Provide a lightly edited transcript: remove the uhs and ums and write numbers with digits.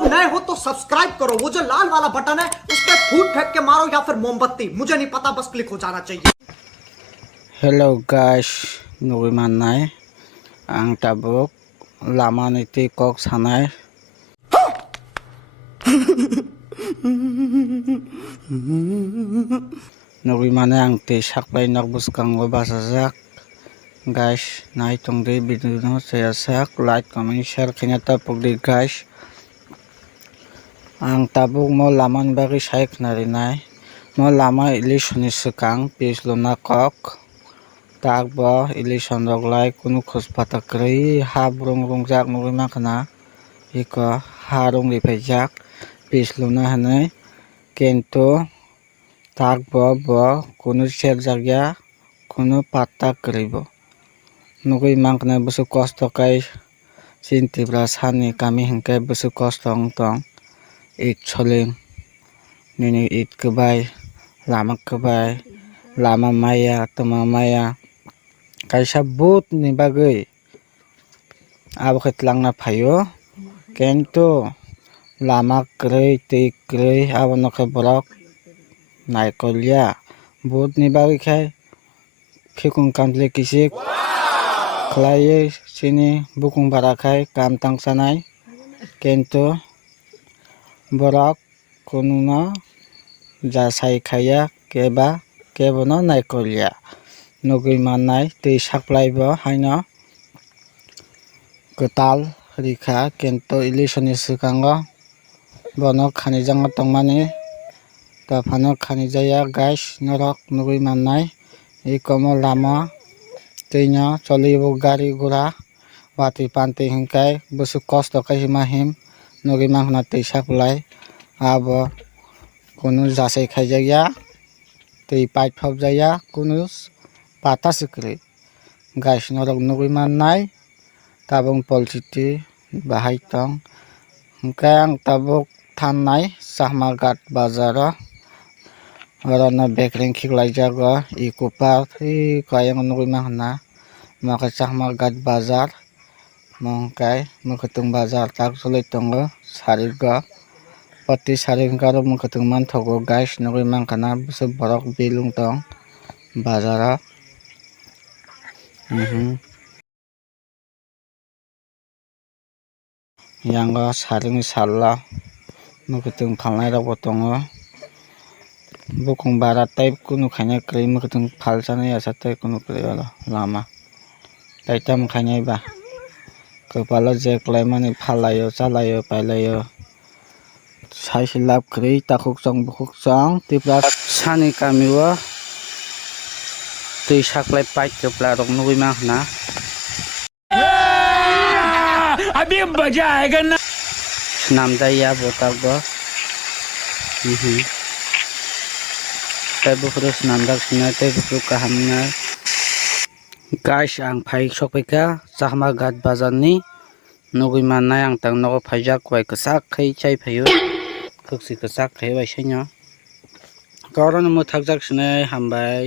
लोग नए हो तो सब्सक्राइब करो, वो जो लाल वाला बटन है उस पर फूट फेंक के मारो या फिर मोमबत्ती, मुझे नहीं पता, बस क्लिक हो जाना चाहिए. Hello guys, nuwi manay ang tabok laman iti kok sanay. Nuwi manay ang ti saklay nagbus kang basazak. Guys, na itong di video no saya sak like comment share kinata pagdi guys. Ang tabok mo laman bagi saik na rinay. Mo laman ilisyonis kang pislo na kok. Takbo ilisyon roglay kuno kuspatakri habrong rongjak nuwi makana iko harong lipajak pislo na hanay kento takbo bo kuno serjagya kuno patakribo nuwi makana busu kosto kay sintibra sani kami hingkay busu kosto tong it choling nini it kabay lama maya tuma maya kaisa but ni bagay abakit lang na payo kento lama krey te krey abo no ke borok naikolya but ni bagay kay fikung kamtle kisik khlaye sini bukung barakai kam tang sanay kento borok kununo jasai khaya keba kebono naikolya nugi manay ti saklaibo haino ketal rika kento ilisoni sikango bono khanijang tongmani tafano khanijaya guys norok nugi manay ikomo lama tino cholibo gari gura wati panti hingkai busu kosto kai himahim nugi manghna ti saklai abo kunu jasai khaijaya ti pipe phobjaya kunu pata sikri guys norok nugi manay tabong polsiti bahai tong hingkay ang tabok thanai sahmagat bazaro orono bekring khiklaijago ikupa kayang nugi manghna maka sahmagat bazar mongkay mukutung bazar tak sulit tongo sarigo pati saringkaro mukutung manthogo guys nugi mangkana busu borok bilung tong bazaro yango saring salla mukutung phalnai rok tongo bukung bara tai kunu khaina krei mukutung phalchana asatai kunu krei lama taitam khainai ba kopalo je klaimani phalayo chalayo pailayo saisi lab krei takuk chong tipra sani kamiwo tui saklai paik kopla rok nugui manghna अभी मजा आएगा ना नामदाया बोतागो बुफुरु नामदाग सुना बुफुरु काहामना गाइस आं फाइ सफैका साहमागात बाजारनि नुगै माननाय आं थांनांगौ फाइजाक वाइ कसाखै चाइ फायो खोक्सि कसाखै वाइसाइनो गावरानो मोथागजाक सुनाय हामबाय।